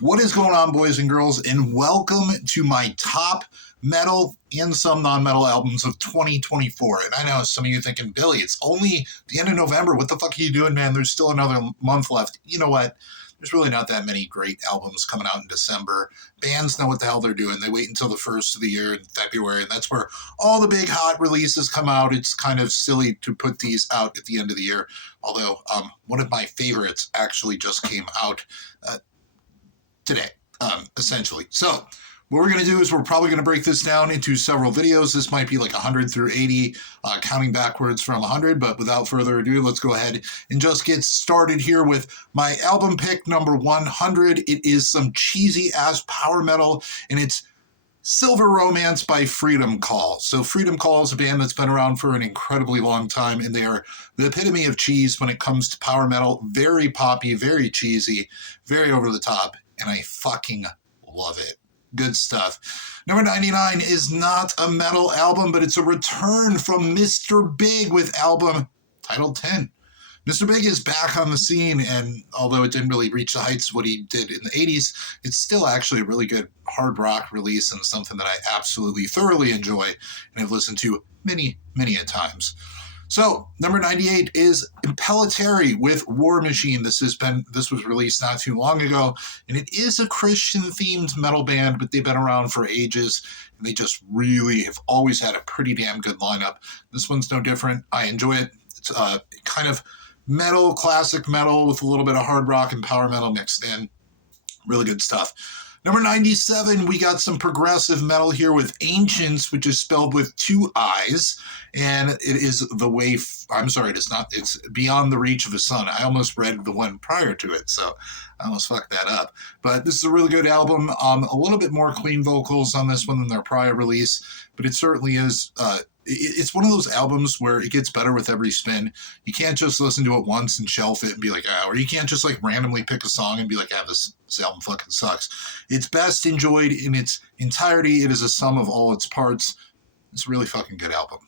What is going on, boys and girls, and welcome to my top metal and some non-metal albums of 2024. And I know some of you thinking, Billy, it's only the end of November. What the fuck are you doing, man? There's still another month left. You know what? There's really not that many great albums coming out in December. Bands know what the hell they're doing. They wait until the first of the year in February, and that's where all the big hot releases come out. It's kind of silly to put these out at the end of the year, although one of my favorites actually just came out today, essentially. So what we're going to do is we're probably going to break this down into several videos. This might be like 100 through 80, counting backwards from 100. But without further ado, let's go ahead and just get started here with my album pick number 100. It is some cheesy-ass power metal, and it's Silver Romance by Freedom Call. So Freedom Call is a band that's been around for an incredibly long time, and they are the epitome of cheese when it comes to power metal. Very poppy, very cheesy, very over the top, and I fucking love it. Good stuff. Number 99 is not a metal album, but it's a return from Mr. Big with album titled 10. Mr. Big is back on the scene, and although it didn't really reach the heights of what he did in the 80s, it's still actually a really good hard rock release and something that I absolutely thoroughly enjoy and have listened to many, many a times. So, number 98 is Impellitteri with War Machine. This was released not too long ago, and it is a Christian-themed metal band, but they've been around for ages, and they just really have always had a pretty damn good lineup. This one's no different. I enjoy it. It's kind of metal, classic metal with a little bit of hard rock and power metal mixed in. Really good stuff. Number 97, we got some progressive metal here with Ancients, which is spelled with two I's, and it is it's Beyond the Reach of the Sun. I almost read the one prior to it, so I almost fucked that up. But this is a really good album. A little bit more clean vocals on this one than their prior release, but it certainly is it's one of those albums where it gets better with every spin. You can't just listen to it once and shelf it and be like, or you can't just like randomly pick a song and be like, this album fucking sucks. It's best enjoyed in its entirety. It is a sum of all its parts. It's a really fucking good album.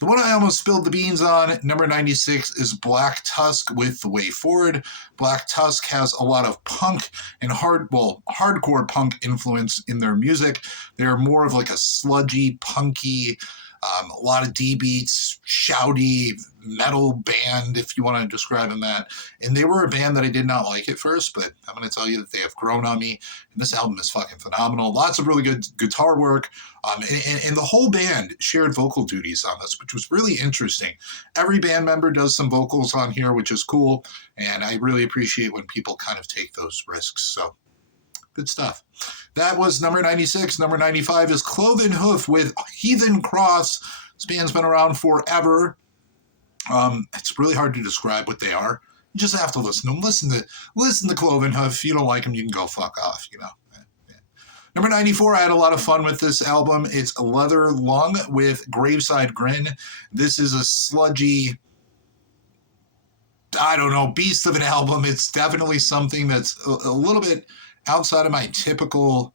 The one I almost spilled the beans on, number 96, is Black Tusk with The Way Forward. Black Tusk has a lot of punk and hardcore punk influence in their music. They're more of like a sludgy, punky, a lot of D-beats, shouty metal band, if you want to describe them that. And they were a band that I did not like at first, but I'm going to tell you that they have grown on me. And this album is fucking phenomenal. Lots of really good guitar work. And the whole band shared vocal duties on this, which was really interesting. Every band member does some vocals on here, which is cool. And I really appreciate when people kind of take those risks. So good stuff. That was number 96. Number 95 is Cloven Hoof with Heathen Cross. This band's been around forever. It's really hard to describe what they are. You just have to listen to them. Listen to Cloven Hoof. If you don't like them, you can go fuck off, you know. Number 94, I had a lot of fun with this album. It's Leather Lung with Graveside Grin. This is a sludgy, beast of an album. It's definitely something that's a little bit outside of my typical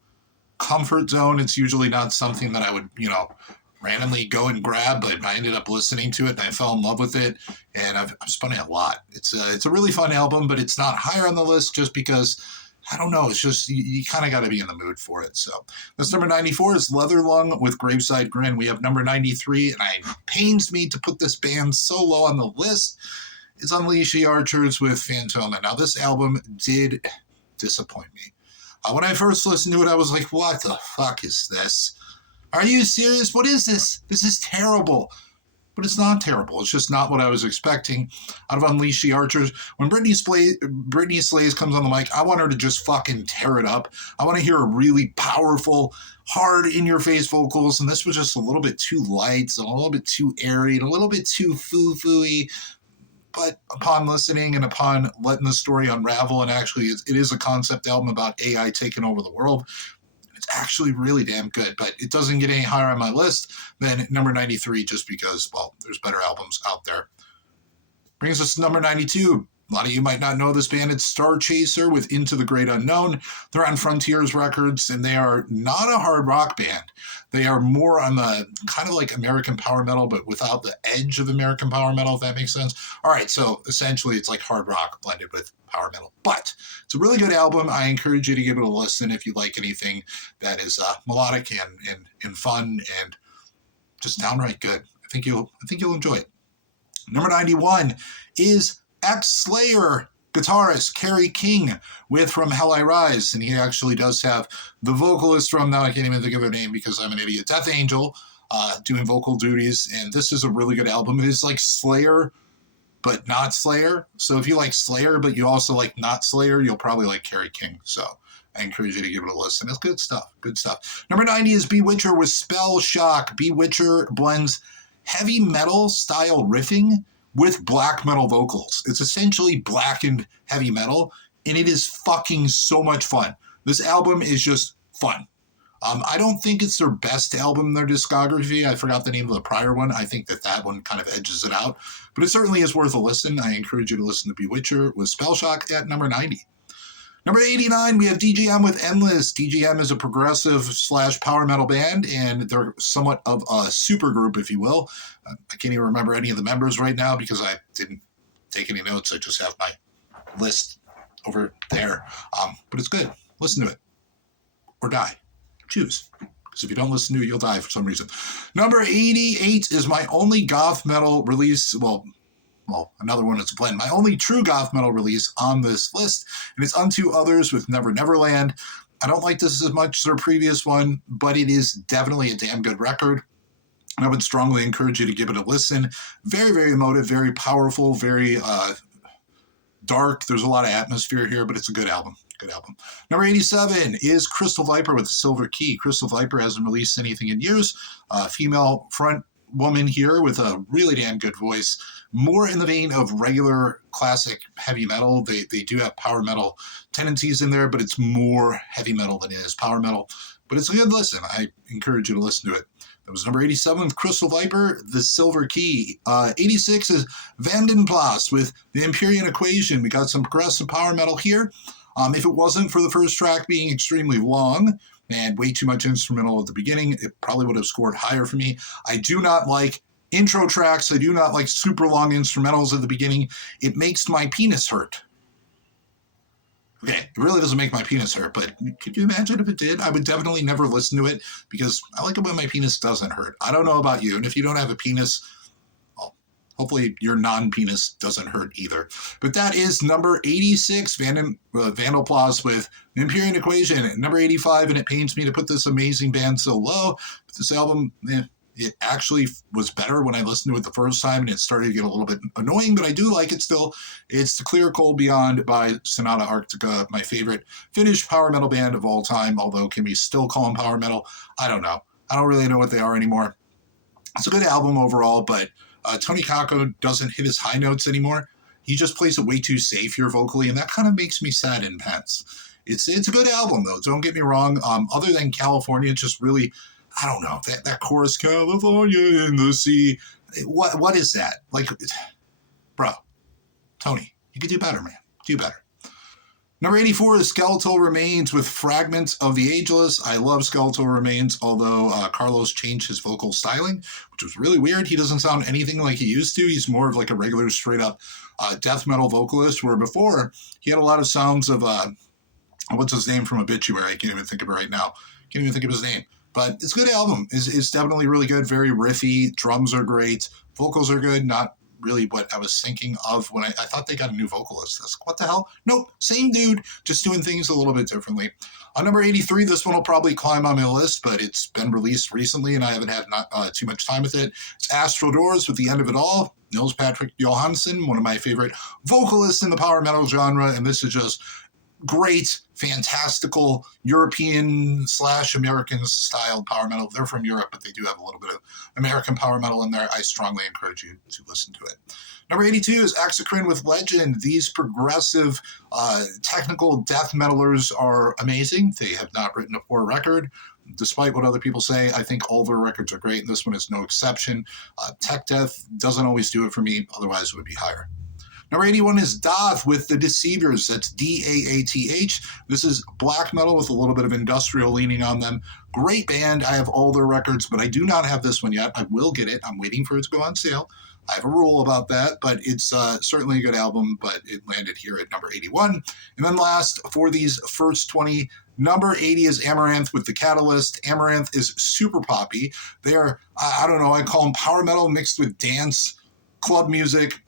comfort zone. It's usually not something that I would, randomly go and grab, but I ended up listening to it and I fell in love with it, and I've spun it a lot. It's a really fun album, but it's not higher on the list just because, I don't know, it's just, you kind of got to be in the mood for it. So that's number 94 is Leather Lung with Graveside Grin. We have number 93, and it pains me to put this band so low on the list. It's Unleash the Archers with Phantoma. Now, this album did disappoint me. When I first listened to it, I was like, what the fuck is this? Are you serious? What is this? This is terrible. But it's not terrible. It's just not what I was expecting out of Unleash the Archers. When Brittany Slays comes on the mic, I want her to just fucking tear it up. I want to hear a really powerful, hard, in-your-face vocals, and this was just a little bit too light, and a little bit too airy, and a little bit too foo-foo-y. But upon listening and upon letting the story unravel, and actually it is a concept album about AI taking over the world, it's actually really damn good. But it doesn't get any higher on my list than number 93 just because, there's better albums out there. Brings us to number 92, A lot of you might not know this band. It's Star Chaser with Into the Great Unknown. They're on Frontiers Records, and they are not a hard rock band. They are more on the kind of like American power metal, but without the edge of American power metal, if that makes sense. All right, so essentially it's like hard rock blended with power metal. But it's a really good album. I encourage you to give it a listen if you like anything that is melodic and fun and just downright good. I think you'll enjoy it. Number 91 is ex-Slayer guitarist Kerry King with From Hell I Rise, and he actually does have the vocalist from, now I can't even think of her name because I'm an idiot, Death Angel, doing vocal duties, and this is a really good album. It is like Slayer, but not Slayer. So if you like Slayer, but you also like not Slayer, you'll probably like Kerry King. So I encourage you to give it a listen. It's good stuff. Good stuff. Number 90 is Bewitcher with Spell Shock. Bewitcher blends heavy metal style riffing with black metal vocals. It's essentially blackened heavy metal, and it is fucking so much fun. This album is just fun. I don't think it's their best album in their discography. I forgot the name of the prior one. I think that one kind of edges it out, but it certainly is worth a listen. I encourage you to listen to Bewitcher with Spell Shock at number 90. Number 89, we have DGM with Endless. DGM is a progressive / power metal band, and they're somewhat of a super group, if you will. I can't even remember any of the members right now because I didn't take any notes. I just have my list over there. But it's good. Listen to it. Or die. Choose. Because if you don't listen to it, you'll die for some reason. Number 88 is my only goth metal release. Well, another one is a blend. My only true goth metal release on this list, and it's Unto Others with Never Neverland. I don't like this as much as their previous one, but it is definitely a damn good record. And I would strongly encourage you to give it a listen. Very, very emotive, very powerful, very dark. There's a lot of atmosphere here, but it's a good album. Good album. Number 87 is Crystal Viper with Silver Key. Crystal Viper hasn't released anything in years. Female front woman here with a really damn good voice, more in the vein of regular classic heavy metal. They do have power metal tendencies in there, but it's more heavy metal than it is power metal. But it's a good listen. I encourage you to listen to it. That was number 87 with Crystal Viper, The Silver Key. 86 is Vandenplas with The Empyrean Equation. We got some progressive power metal here. If it wasn't for the first track being extremely long and way too much instrumental at the beginning, it probably would have scored higher for me. I do not like intro tracks. I do not like super long instrumentals at the beginning. It makes my penis hurt. Okay, it really doesn't make my penis hurt, but could you imagine if it did? I would definitely never listen to it because I like it when my penis doesn't hurt. I don't know about you, and if you don't have a penis, well, hopefully your non-penis doesn't hurt either. But that is number 86, Vandenplas with The Empyrean Equation. At number 85, and it pains me to put this amazing band so low, but this album, it actually was better when I listened to it the first time, and it started to get a little bit annoying, but I do like it still. It's The Clear Cold Beyond by Sonata Arctica, my favorite Finnish power metal band of all time, although can we still call them power metal? I don't know. I don't really know what they are anymore. It's a good album overall, but Tony Kakko doesn't hit his high notes anymore. He just plays it way too safe here vocally, and that kind of makes me sad and tense. It's a good album, though. Don't get me wrong. Other than California, it's just really, I don't know, that chorus, California in the sea. What is that? Like, bro, Tony, you could do better, man. Do better. Number 84 is Skeletal Remains with Fragments of the Ageless. I love Skeletal Remains, although Carlos changed his vocal styling, which was really weird. He doesn't sound anything like he used to. He's more of like a regular straight-up death metal vocalist, where before he had a lot of sounds of, what's his name from Obituary? I can't even think of it right now. Can't even think of his name. But it's a good album. It's definitely really good, very riffy. Drums are great. Vocals are good, not really what I was thinking of when I thought they got a new vocalist. That's, what the hell? Nope, same dude, just doing things a little bit differently. On number 83, this one will probably climb on my list, but it's been released recently and I haven't had too much time with it. It's Astral Doors with The End of It All. Nils Patrick Johansson, one of my favorite vocalists in the power metal genre, and this is just great, fantastical European/American style power metal. They're from Europe, but they do have a little bit of American power metal in there. I strongly encourage you to listen to it. Number 82 is Exocrine with Legend. These progressive, technical death metalers are amazing. They have not written a poor record. Despite what other people say, I think all their records are great, and this one is no exception. Tech death doesn't always do it for me, otherwise it would be higher. Number 81 is Daath with The Deceivers. That's Daath. This is black metal with a little bit of industrial leaning on them. Great band. I have all their records, but I do not have this one yet. I will get it. I'm waiting for it to go on sale. I have a rule about that, but it's certainly a good album, but it landed here at number 81. And then last, for these first 20, number 80 is Amaranth with The Catalyst. Amaranth is super poppy. They are, I don't know, I call them power metal mixed with dance, club music.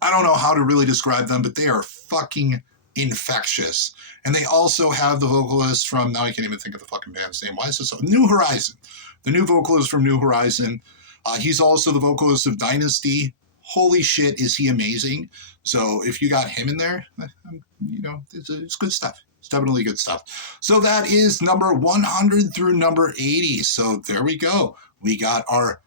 I don't know how to really describe them, but they are fucking infectious. And they also have the vocalist from, now I can't even think of the fucking band's name. Why is this so? New Horizon. The new vocalist from New Horizon. He's also the vocalist of Dynasty. Holy shit, is he amazing. So if you got him in there, you know, it's good stuff. It's definitely good stuff. So that is number 100 through number 80. So there we go. We got our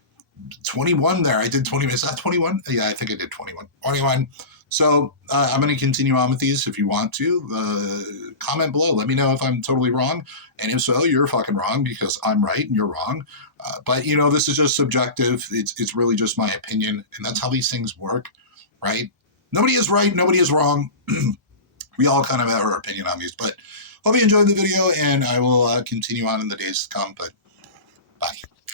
21 there. I did 20. Is that 21? Yeah, I think I did 21. 21. So I'm going to continue on with these. If you want to, comment below. Let me know if I'm totally wrong. And if so, you're fucking wrong because I'm right and you're wrong. But, you know, this is just subjective. It's really just my opinion. And that's how these things work, right? Nobody is right. Nobody is wrong. We all kind of have our opinion on these. But hope you enjoyed the video, and I will continue on in the days to come. But bye.